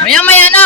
Maya-maya na.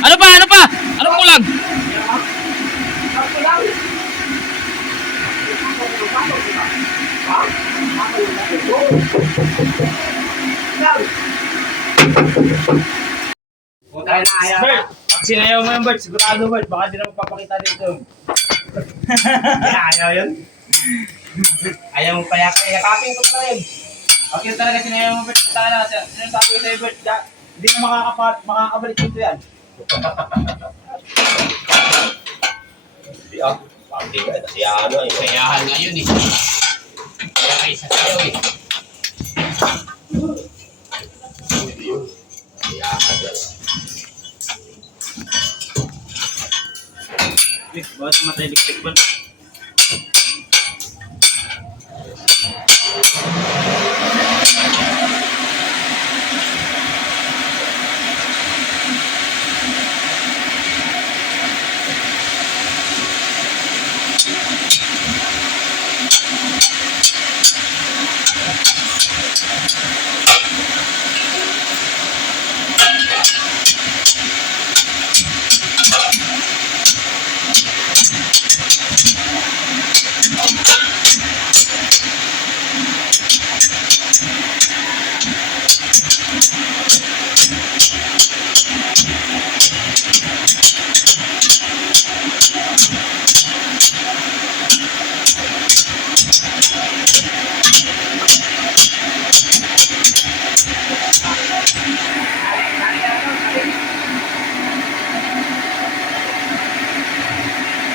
Ano pa? Ano pa? Anong kulang? Bert, pag sinayaw mo yung Bert, sigurado Bert, baka di na magpapakita dito. Ayaw yun? Ayaw mo pa yakapin ko pa yun. Okay talaga sinayaw mo Bert, sinasabi ko sa'yo Bert, hindi na makakabalik dito yan. Pati ka, nasiyahan na yun. Kayahan nga yun eh. Kaya kayo sa sayaw eh. Nasiyahan na. Bakit matay liklik ba?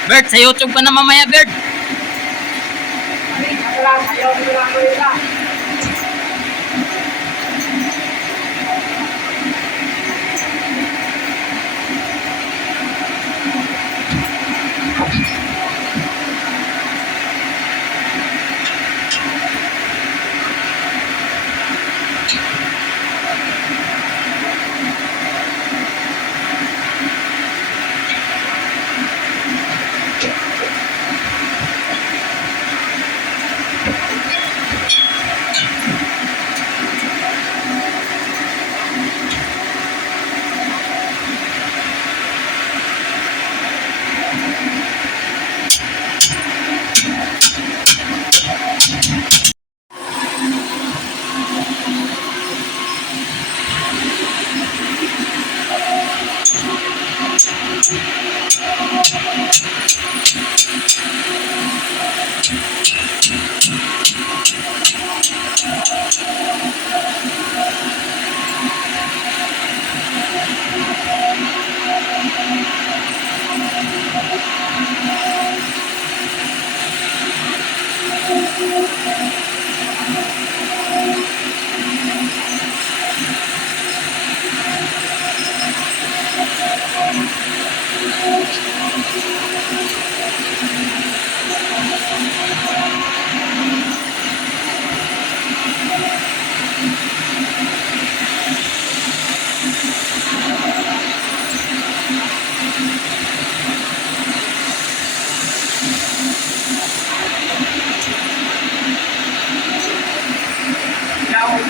Bert, sa YouTube ka na mamaya, Bert.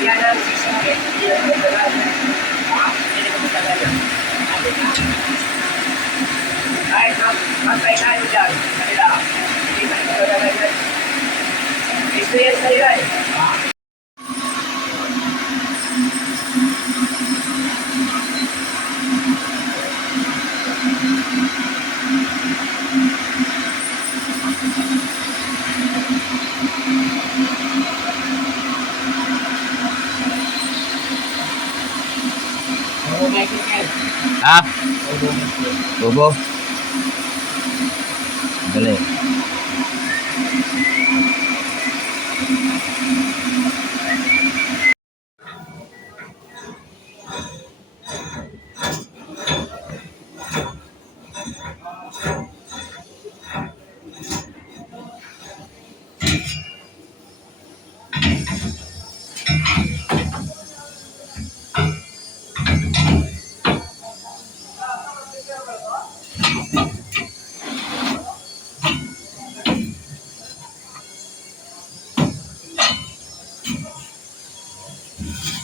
Yan ang sisingit. Hindi na magdala. Hindi na magdala. Kahit matay tayo dyan, kanila. Hindi na magdala dyan. Experience na nila eh. Ha? Bobo. Galing.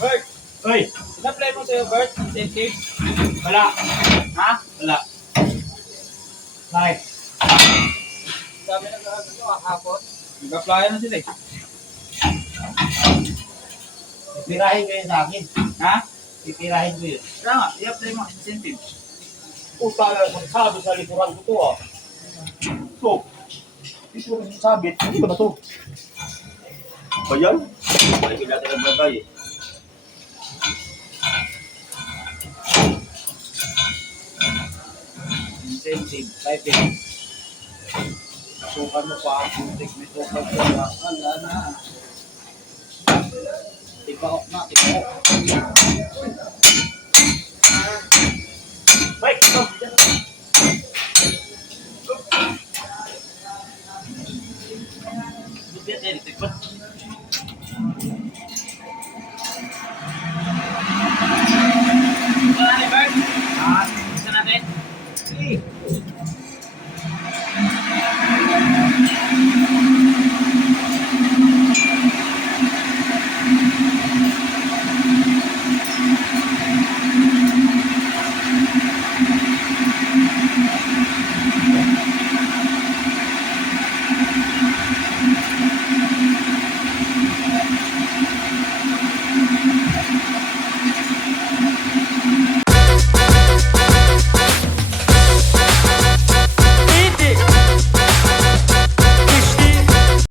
Bert! Uy! Ina-apply mo sa'yo, Bert? Incentive? Wala. Ha? Wala. Bakit? Dami na gagawin kahapon. Nag-apply na sila eh. Pipirahin ko yun sa akin. Ha? Pipirahin ko yun. Kaya nga, i-apply mo incentive. Puta na, magsabi sa likuran ko to ah. So, ito yung sabit. Hindi ba to? Ba yan? Balikin natin ang bagay eh. Incentive, typing. Sukan mo pa ang may tukad ko na. Wala na. Tigpaok na, tigpaok.